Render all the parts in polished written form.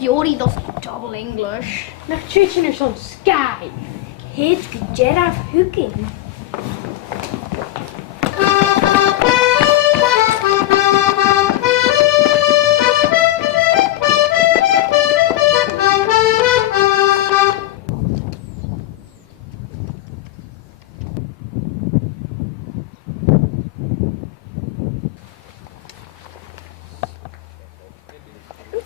Jori does double English. Nach teaching her some Sgaibh. He's good Gerard hooking.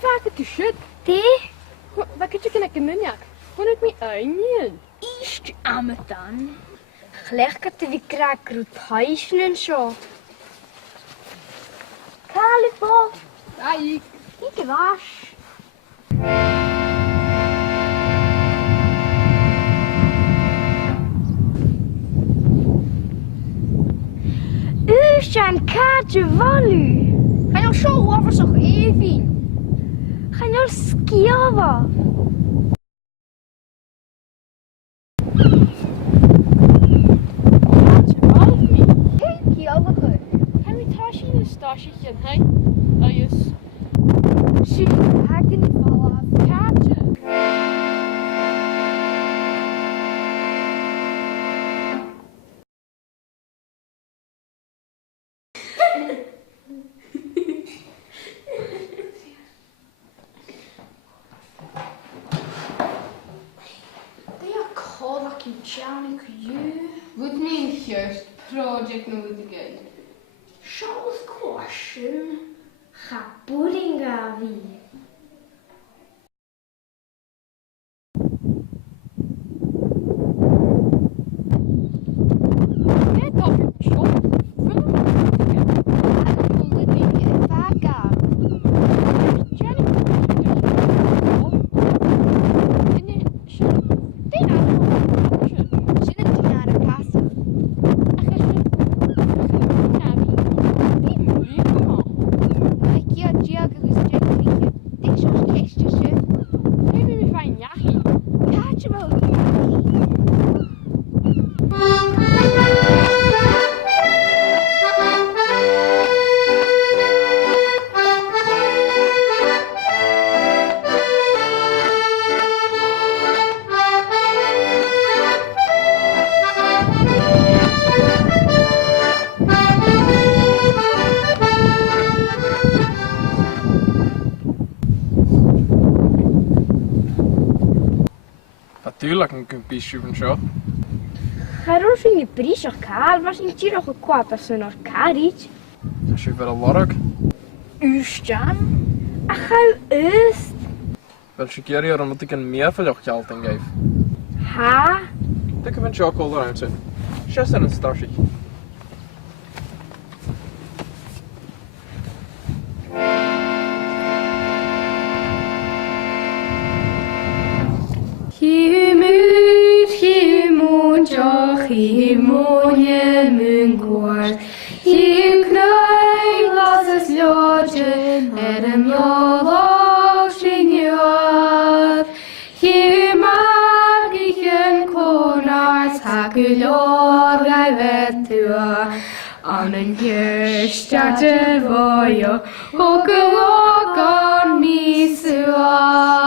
Vaak het shit. Tee? Wat kun je kunnen kninnen? Kon ik me eindigen? Ist Amadan. Gleich gaat de kraker op huisje en zo. Kalipo. Ai. Ik was. U zijn kaartje van u. Ga je zo over zo even. Ga je skiën. Stasje, hey, ayus. Zie, hij kan niet vallen. Kaartje. Wat means just project nooit again? Charles question. Ga pudding gavi. Net op je shop. Natuurlijk een kumpie van zo. Garoor vind je prijs of kaal, maar zijn hier nog kwaad als ze nog kaart. Als je wel werk. Uurstjan? Ach, ga eerst. Wel je keer hier omdat ik een meer van jouw geld in geef. Ha? Ik heb een chocolade eruit zitten. Just een stasje. Himonie mungor, hiknai lasses lodge, edem jolo shingyot, himagichen konars hakulor gaivetua, amen jörstate vojo, hokulokon misua.